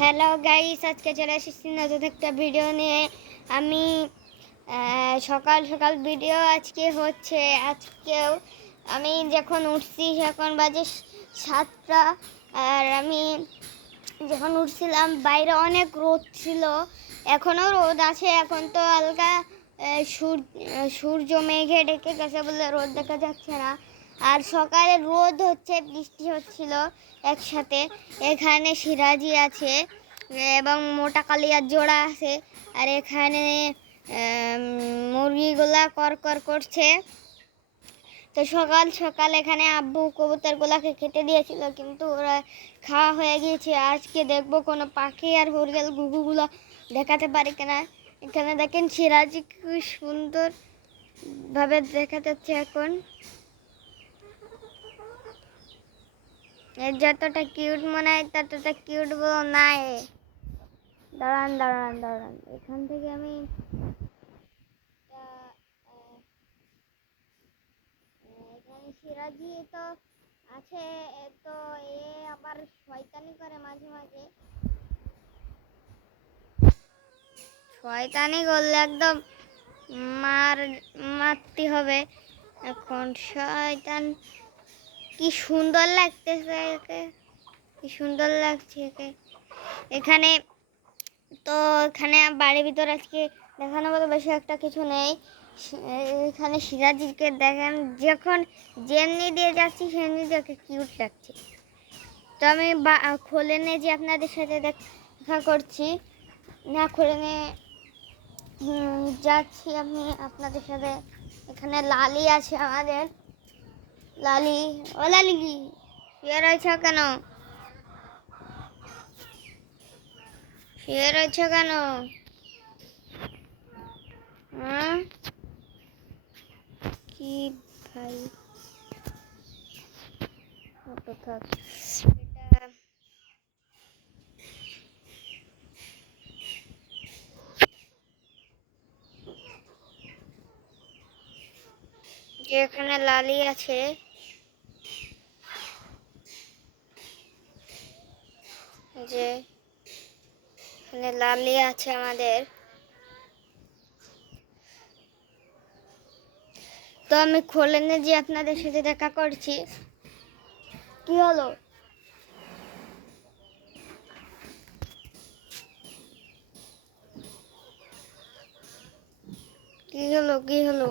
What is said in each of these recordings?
Hello guys, আজকে চলে এসেছি নতুন একটা ভিডিও নিয়ে। আমি সকাল সকাল ভিডিও আজকে হচ্ছে। আজকেও আমি যখন উঠছি এখন বাজে 7টা। আর আমি যখন উঠছিলাম বাইরে অনেক রোদ ছিল, এখনও রোদ আছে। এখন তো হালকা সূর্য মেঘে ঢেকে গেছে বলে রোদ দেখা যাচ্ছে না। আর সকালে রোদ হচ্ছে, বৃষ্টি হচ্ছিল একসাথে। এখানে সিরাজি আছে এবং মোটা কালিয়ার জোড়া আছে। আর এখানে মুরগিগুলা কর করছে। তো সকাল সকাল এখানে আব্বু কবুতরগুলাকে খেতে দিয়েছিল, কিন্তু ওরা খাওয়া হয়ে গিয়েছে। আজকে দেখবো কোনো পাখি আর হুরগেল ঘুঘুগুলো দেখাতে পারি কিনা। এখানে দেখেন সিরাজি কি সুন্দর ভাবে দেখা যাচ্ছে। এখন এর যতটা কিউট মনে হয় ততটা কিউট বলো নাই। দাঁড়ান দাঁড়ান দাঁড়ান, এখান থেকে আমি এখানে সিরাজি তো আছে। তো এ আবার শয়তানি করে মাঝে মাঝে। শয়তানি করলে একদম মারতে হবে। এখন শয়তান কি সুন্দর লাগতেছে একে, কি সুন্দর লাগছে একে। এখানে তো এখানে বাড়ির ভিতর আজকে দেখানোর মতো বেশি একটা কিছু নেই। এখানে সিরাজিকে দেখেন, যখন যেমনি দিয়ে যাচ্ছি সেমনি দেখে কিউট লাগছে। তো আমি খুলে নিয়ে যে আপনাদের সাথে দেখা করছি, না খুলে নিয়ে যাচ্ছি আমি আপনাদের সাথে। এখানে লালি আছে আমাদের। লালি, ও লালি, শুয়ে রয়েছ কেন? শুয়ে রয়েছ কেন? কি ভাই, থাক। যে এখানে লালি আছে, যে এখানে লালি আছে আমাদের। তো আমি খুলে নিয়ে যে আপনাদের সাথে দেখা করছি। কি হলো? কি হলো? কি হলো?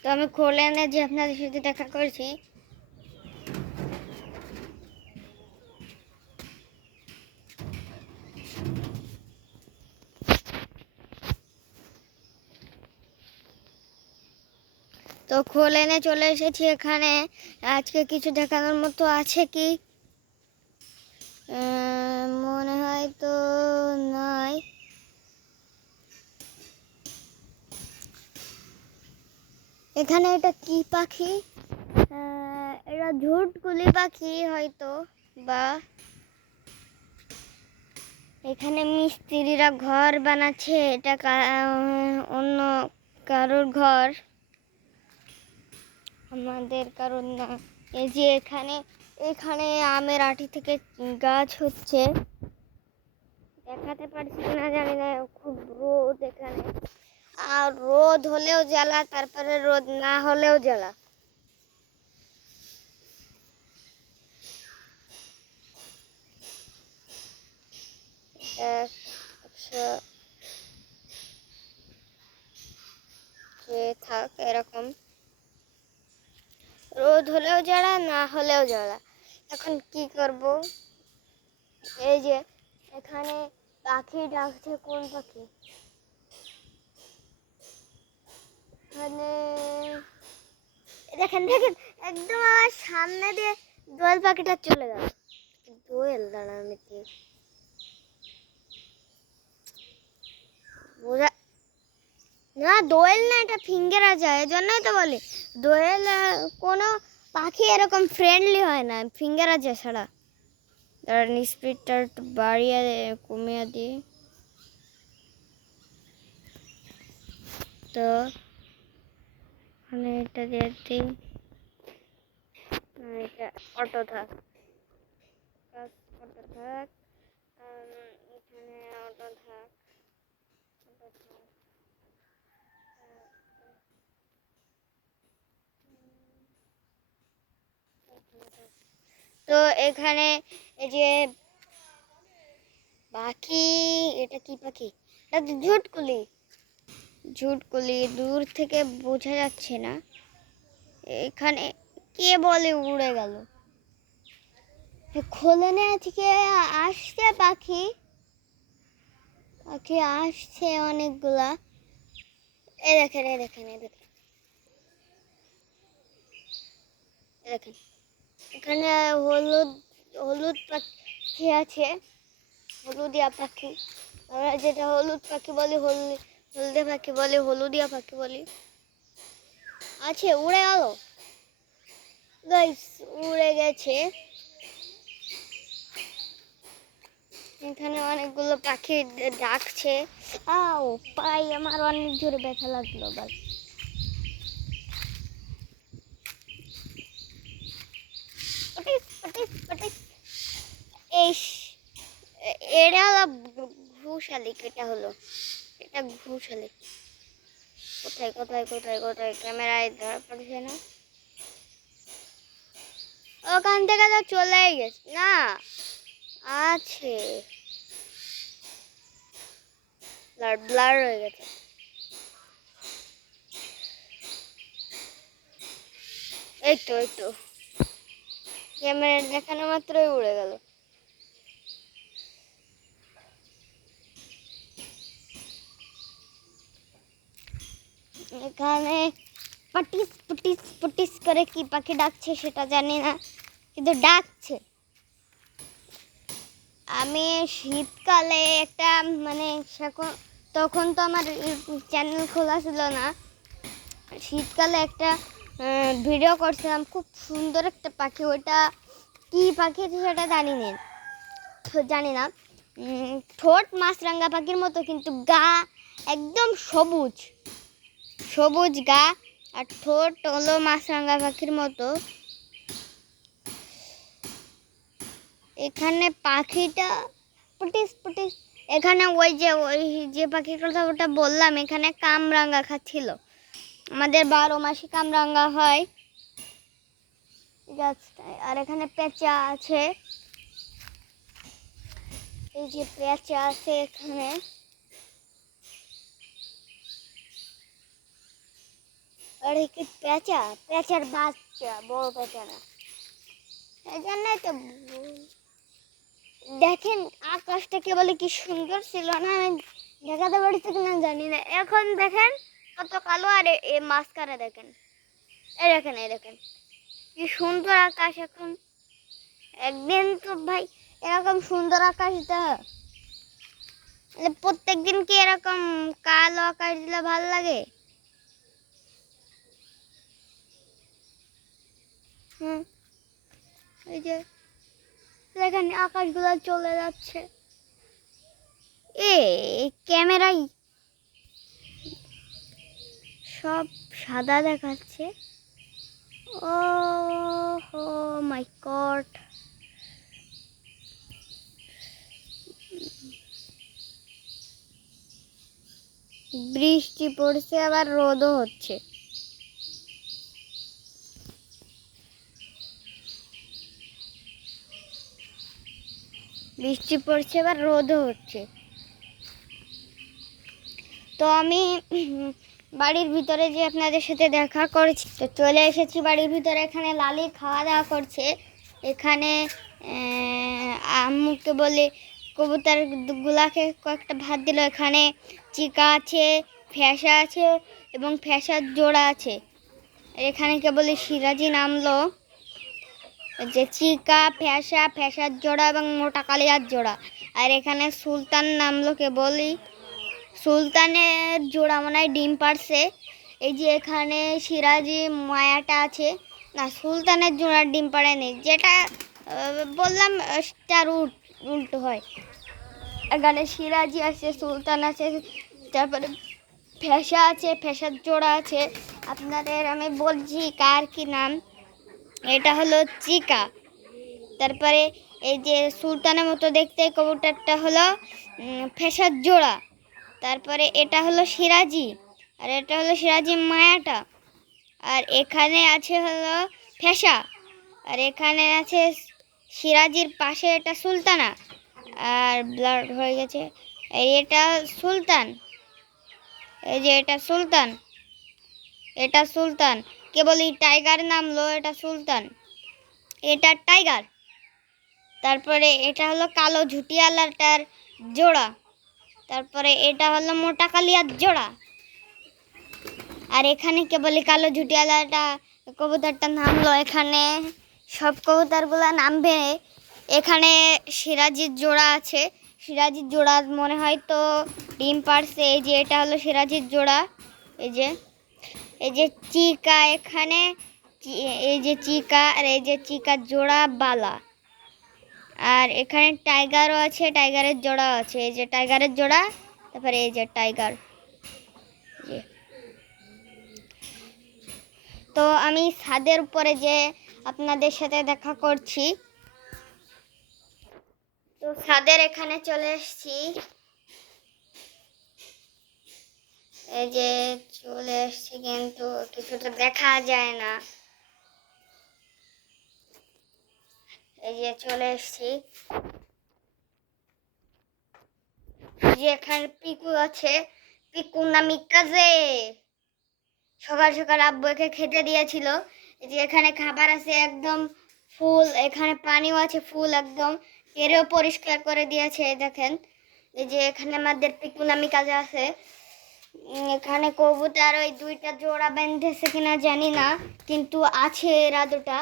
তো আমি খুলে নিয়ে যে আপনাদের সাথে দেখা করছি। তো খুলে নিয়ে চলে এসেছি এখানে। আজকে কিছু দেখানোর মতো আছে কি মনে হয় তো নাই। এখানে এটা কি পাখি? এটা ঝুটকুলি পাখি হয়তো, বা এখানে মিস্ত্রিরা ঘর বানাচ্ছে। এটা অন্য কারোর ঘর, আমাদের কারণ না। এই যে এখানে এখানে আমের আটি থেকে গাছ হচ্ছে, দেখাতে পারছি না জানি না। খুব রোদ এখানে, আর রোদ হলেও জ্বালা, তারপরে রোদ না হলেও জ্বালা। থাক এরকম, রোদ হলেও জ্বালা না হলেও জ্বালা। এখন কি করব? এই যে এখানে পাখি ডাকছে। কোন পাখি? এখানে দেখেন দেখেন, একদম আমার সামনে দিয়ে দোয়েল পাখিটা চলে গেল। দোয়েল, দাঁড়া আমি বোঝা না, দোয়েল না, এটা ফিঙ্গেরা যায়, এজন্যই তো বলি দোয়েল। কোনো পাখি এরকম ফ্রেন্ডলি হয় না ফিঙ্গেরা যায় ছাড়া। দাঁড়ান, স্পিডটা একটু বাড়িয়ে কমিয়ে দিই। তো এটা দিয়ে দিই, এটা অটো থাক। কাজ করতে থাক। এখানে ওটা থাক, ওটা থাক। তো এখানে এই যে পাখি, এটা কি পাখি? এটা তো ঝুটকুলি। ঝুটকুলি দূর থেকে বোঝা যাচ্ছে না। এখানে কে বলে উড়ে গেল? খোলনে আজকে আসছে পাখি, পাখি আসছে অনেকগুলা। এই দেখেন, এই দেখেন, এই দেখেন, এই দেখেন, এখানে হলুদ হলুদ পাখি আছে, হলুদিয়া পাখি। আমরা যেটা হলুদ পাখি বলি, হলদে পাখি বলি, হলুদিয়া পাখি বলি। আছে, উড়ে গেল গাইস, উড়ে গেছে। এখানে অনেকগুলো পাখি ডাকছে। আও পাই আমার অনেক জোরে ব্যথা লাগলো গাইস। এটা হলো ঘুষালিক, এটা হলো, এটা ঘুষালিক। কোথায় কোথায় কোথায় কোথায় ক্যামেরায় ধরা পড়ছে না। ওখান থেকে তো চলেই গেছে না, আছে, ব্লার ব্লার হয়ে গেছে। এই তো, এই তো, ক্যামেরা দেখানো মাত্রই উড়ে গেল। এখানে পটিস পটিস পটিস করে কি পাখি ডাকছে সেটা জানি না, কিন্তু ডাকছে। আমি শীতকালে একটা মানে তখন তো আমার চ্যানেল খোলা ছিল না। শীতকালে একটা ভিডিও করছিলাম, খুব সুন্দর একটা পাখি। ওটা কি পাখি সেটা জানি না। ঠোঁট মাছরাঙা পাখির মতো, কিন্তু গা একদম সবুজ সবুজ গা, আর ঠোঁট হলো মাছরাঙা পাখির মতো। এখানে পাখিটা পটিস পটিস, এখানে ওই যে পাখির কথা ওটা বললাম, এখানে কামরাঙা খাচ্ছিল। আমাদের 12 মাসে কামরাঙা হয় গাছটায়। আর এখানে পেঁচা আছে, এই যে পেঁচা আছে এখানে। আর কি পেঁচা, পেঁচার বাচ্চা, বড় পেঁচা না। এই জন্যই তো দেখেন আকাশটা কেবল কি সুন্দর ছিল না, আমি দেখাতে পারছি কিনা জানি না। এখন দেখেন কত কালো, আর মাঝখানে দেখেন, এই দেখেন, এই দেখেন কি সুন্দর আকাশ। এখন একদিন তো ভাই এরকম সুন্দর আকাশটা, প্রত্যেক দিন কি এরকম কালো আকাশ দিলে ভালো লাগে? হুম, এই যে দেখেন আকাশগুলো চলে যাচ্ছে। ক্যামেরায় সব সাদা দেখাচ্ছে। ও হো মাই গড, বৃষ্টি পড়ছে, আবার রোদও হচ্ছে। বৃষ্টি পড়ছে, আবার রোদও হচ্ছে। তো আমি বাড়ির ভিতরে যে আপনাদের সাথে দেখা করেছি, তো চলে এসেছি বাড়ির ভিতরে। এখানে লালি খাওয়া দাওয়া করছে। এখানে আম্মুকে বলে কবুতর গুলাকে কয়েকটা ভাত দিল। এখানে চিকা আছে, ফ্যাসা আছে, এবং ফ্যাসার জোড়া আছে। এখানে কেবল সিরাজি নামলো, যে চিকা, ফ্যাসার জোড়া এবং মোটা কালিয়ার জোড়া। আর এখানে সুলতান নামলো কেবলই। সুলতানের জোড়া মনে হয় ডিম পারছে। এই যে এখানে সিরাজি মায়াটা আছে না, সুলতানের জোড়ার ডিম পাড়েনি, যেটা বললাম তার উল্টো হয়। এখানে সিরাজি আছে, সুলতান আছে, তারপরে ফ্যাসা আছে, ফ্যাসার জোড়া আছে। আপনাদের আমি বলছি কার কি নাম। এটা হলো চিকা। তারপরে এই যে সুলতানের মতো দেখতে কবুতরটা হলো ফেসার জোড়া। তারপরে এটা হলো সিরাজি, আর এটা হলো সিরাজি মায়াটা। আর এখানে আছে হলো ফেসা, আর এখানে আছে সিরাজির পাশে এটা সুলতানা। আর ব্লাড হয়ে গেছে, এই এটা সুলতান, এই যে এটা সুলতান, এটা সুলতান। কেবল এই টাইগার নামলো, এটা সুলতান, এটা টাইগার। তারপরে এটা হলো কালো ঝুটিয়ালাটার জোড়া। তারপরে এটা হলো মোটা কালিয়ার জোড়া। আর এখানে কেবলই কালো ঝুটিয়ালাটা কবুতরটা নামলো, এখানে সব কবুতরগুলো নামবে। এখানে সিরাজির জোড়া আছে, সিরাজির জোড়া মনে হয় তো ডিম পাড়ছে। এই যে এটা হলো সিরাজির জোড়া, এই যে চিকা, এখানে এই যে চিকা, আর এই যে চিকার জোড়া বালা। আর এখানে টাইগারও আছে, টাইগারের জোড়া আছে, এই যে টাইগারের জোড়া। তারপরে এই যে টাইগার। তো আমি ছাদের উপরে যে আপনাদের সাথে দেখা করছি, তো ছাদের এখানে চলে এসেছি। এই যে চলে এসেছি, কিন্তু কিছুটা দেখা যায় না। এই যে চলে এসেছি, যে এখানে পিকু আছে, পিকু নামি কাজে সকাল সকাল আব্বুকে খেতে দিয়েছিল। এই যে এখানে খাবার আছে একদম ফুল, এখানে পানিও আছে ফুল, একদম তেরেও পরিষ্কার করে দিয়েছে। দেখেন এই যে এখানে আমাদের পিকু নামি কাজে আছে। এখানে কবুতর ওই দুইটা জোড়া বেঁধেছে কিনা জানি না, কিন্তু আছে এরা দুটা।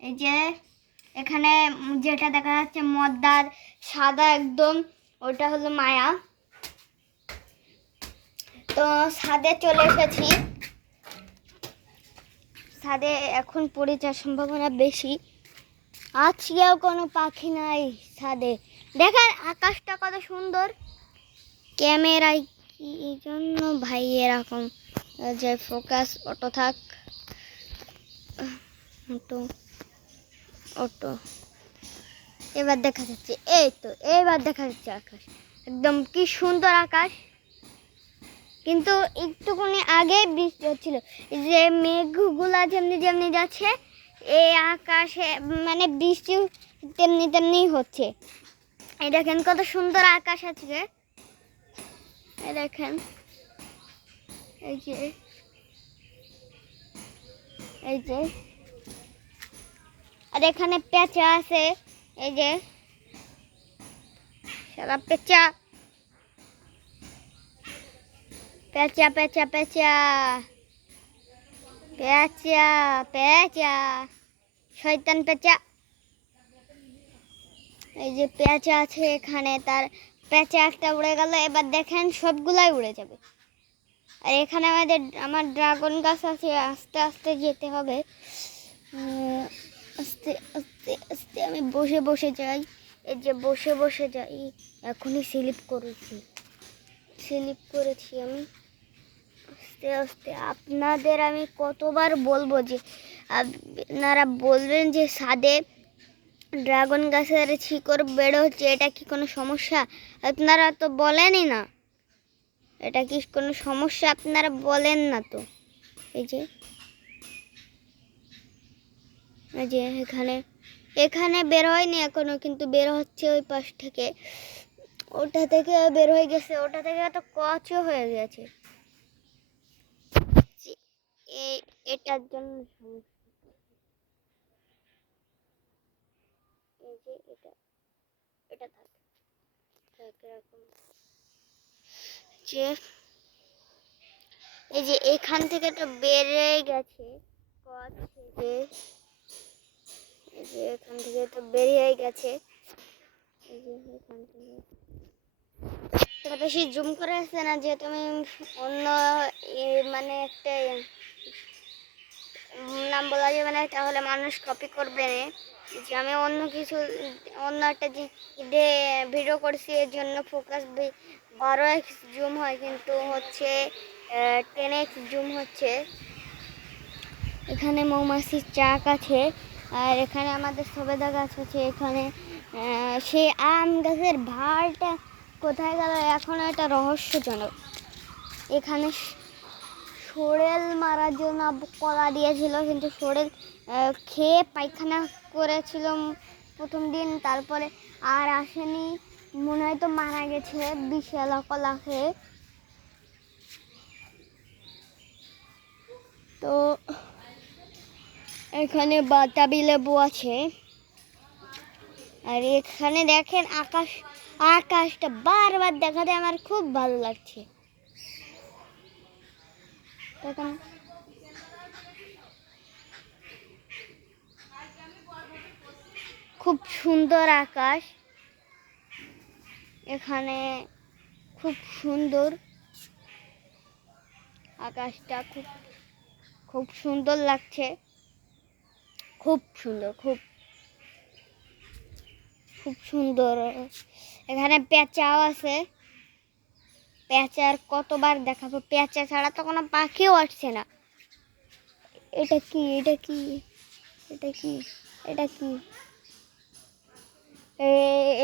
এই যে এখানে যেটা দেখা যাচ্ছে মদ্দার সাদা একদম, ওটা হলো মায়া। তো ছাদে চলে এসেছি, ছাদে এখন পড়ে যাওয়ার সম্ভাবনা বেশি। আজকেও কোনো পাখি নাই ছাদে। দেখেন আকাশটা কত সুন্দর। ক্যামেরায় কি জন্য ভাই এরকম যে ফোকাস অটো থাক, অটো অটো এবার দেখা যাচ্ছে, এই তো এবার দেখা যাচ্ছে আকাশ, একদম কি সুন্দর আকাশ। কিন্তু একটুখানি আগে বৃষ্টি হচ্ছিল, যে মেঘগুলা যেমনি যেমনি যাচ্ছে এই আকাশে মানে বৃষ্টি তেমনি তেমনি হচ্ছে। এই দেখেন কত সুন্দর আকাশ আজকে, এই দেখেন এই যে এই যে। আর এখানে পেঁচা আছে, এই যে সারা পেঁচা, পেঁচা পেঁচা পেঁচা পেঁচা পেঁচা, শয়তান পেঁচা। এই যে পেঁচা আছে এখানে, তার পেঁচা একটা উড়ে গেল, এবার দেখেন সবগুলাই উড়ে যাবে। আর এখানে আমার ড্রাগন গাছ আছে, আস্তে আস্তে যেতে হবে, আস্তে আস্তে আস্তে আমি বসে বসে যাই। এই যে বসে বসে যাই, এখনই স্লিপ করেছি আমি। আস্তে আস্তে আপনাদের আমি কতবার বলবো যে আপনারা বলবেন যে ছাদে ড্রাগন গাছের শিকড় বের হচ্ছে, এটা কি কোনো সমস্যা? আপনারা তো বলেনই না, এটা কি কোনো সমস্যা? আপনারা বলেন না তো। এই যে এখানে বের হয়নি এখনো, কিন্তু বের হচ্ছে ওই পাশ থেকে, ওটা থেকে বের হয়ে গেছে, ওটা থেকে এত কচও হয়ে গেছে। এটার জন্য এই যে এটা থাকে এরকম, যে এই যে এখান থেকে তো বেড়ে গেছে কচ, এই যে এখান থেকে তো বেরিয়ে গেছে। এই যে এখান থেকে এটা বেশি জুম করে আসছে না, যেহেতু আমি অন্য মানে একটা নাম বলা যাবে না, তাহলে মানুষ কপি করবে না। যে আমি অন্য একটা ভিডিও করছি, এর জন্য ফোকাস 12x জুম হয়, কিন্তু হচ্ছে 10x জুম হচ্ছে। এখানে মৌমাছির চাক আছে, আর এখানে আমাদের সবেদা গাছ আছে, এখানে সেই আম গাছের ভাড়টা কোথায় গেল এখনও একটা রহস্যজনক। এখানে সরেল মারার জন্য কলা দিয়েছিল, কিন্তু সরেল খেয়ে পায়খানা করেছিল প্রথম দিন, তারপরে আর আসেনি, মনে হয় তো মারা গেছে বিশাল কলা খেয়ে। তো এখানে বাতাবি লেবু আছে। আর এখানে দেখেন আকাশটা বারবার দেখাতে আমার খুব ভালো লাগছে। খুব সুন্দর আকাশ, এখানে খুব সুন্দর আকাশটা, খুব খুব সুন্দর লাগছে, খুব সুন্দর, খুব খুব সুন্দর। এখানে পেঁচাও আছে, পেঁচার কতবার দেখাবো, পেঁচা ছাড়া তো কোনো পাখিও আসছে না। এটা কি, এটা কি, এটা কি, এটা কি?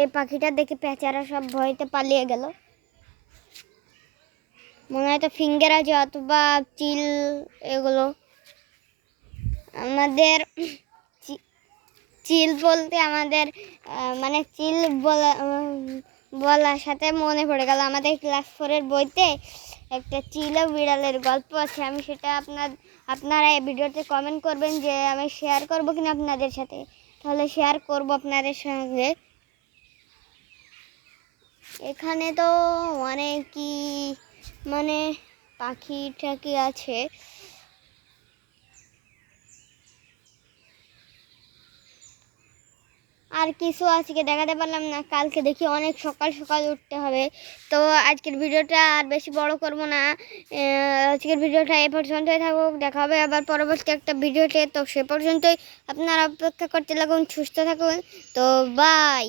এই পাখিটা দেখে পেঁচারা সব ভয়তে পালিয়ে গেল। মনে হয় তো ফিঙ্গার আছে অথবা চিল। এগুলো আমাদের চিল বলতে আমাদের মানে চিল বলার সাথে মনে পড়ে গেল আমাদের ক্লাস 4-এর বইতে একটা চিল ও বিড়ালের গল্প আছে। আমি সেটা আপনারা এই ভিডিওতে কমেন্ট করবেন যে আমি শেয়ার করবো কিনা আপনাদের সাথে, তাহলে শেয়ার করব আপনাদের সঙ্গে। এখানে তো অনেকই মানে পাখি টাকি আছে। আর কিছু আজকে দেখাতে পারলাম না, কালকে দেখি অনেক সকাল সকাল উঠতে হবে। তো আজকের ভিডিওটা আর বেশি বড় করব না, আজকের ভিডিওটা এ পর্যন্তই থাকুক। দেখা হবে আবার পরবর্তী একটা ভিডিওতে। তো সে পর্যন্তই আপনারা অপেক্ষা করতে লাগুন, সুস্থ থাকুন। তো বাই।